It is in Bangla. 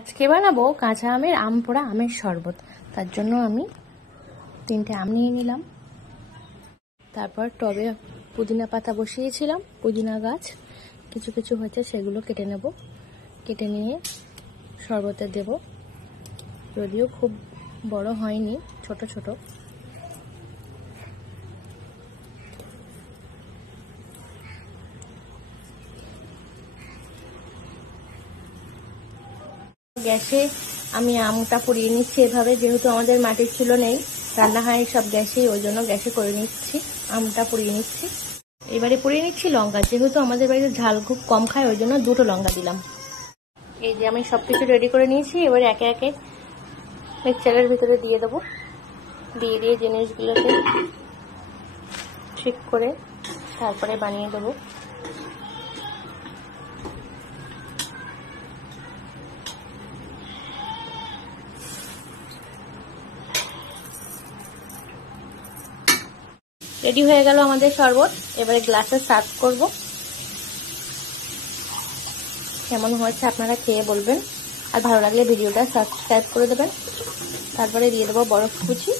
আজকে বানাবো কাঁচা আমের আম পোড়া আমের শরবত। তার জন্য আমি 3টে আম নিয়ে নিলাম। তারপর টবে পুদিনা পাতা বসিয়েছিলাম, পুদিনা গাছ কিছু কিছু হয়েছে, সেগুলো কেটে নেব। কেটে নিয়ে শরবতে দেব, যদিও খুব বড় হয়নি, ছোট ছোট। গ্যাসে আমি আমটা পুড়িয়ে নিচ্ছি এভাবে, যেহেতু আমাদের মাটির চুলো নেই, রান্না হয় সব গ্যাসেই, ওই জন্য গ্যাসে করে নিচ্ছি, আমটা পুড়িয়ে নিচ্ছি। এবারে পুড়িয়ে নিচ্ছি লঙ্কা, যেহেতু আমাদের বাড়িতে ঝাল খুব কম খায়, ওই জন্য 2টো লঙ্কা দিলাম। এই যে আমি সবকিছু রেডি করে নিয়েছি, এবারে একে একে মিক্সচারের ভিতরে দিয়ে দেবো। দিয়ে দিয়ে জিনিসগুলোকে ঠিক করে তারপরে বানিয়ে দেবো। রেডি হয়ে গেল আমাদের শরবত। এবারে গ্লাসে সার্ভ করব। কেমন হয়েছে আপনারা খেয়ে বলবেন, আর ভালো লাগলে ভিডিওটা সাবস্ক্রাইব করে দেবেন। তারপরে দিয়ে দেবো বরফ কুচি।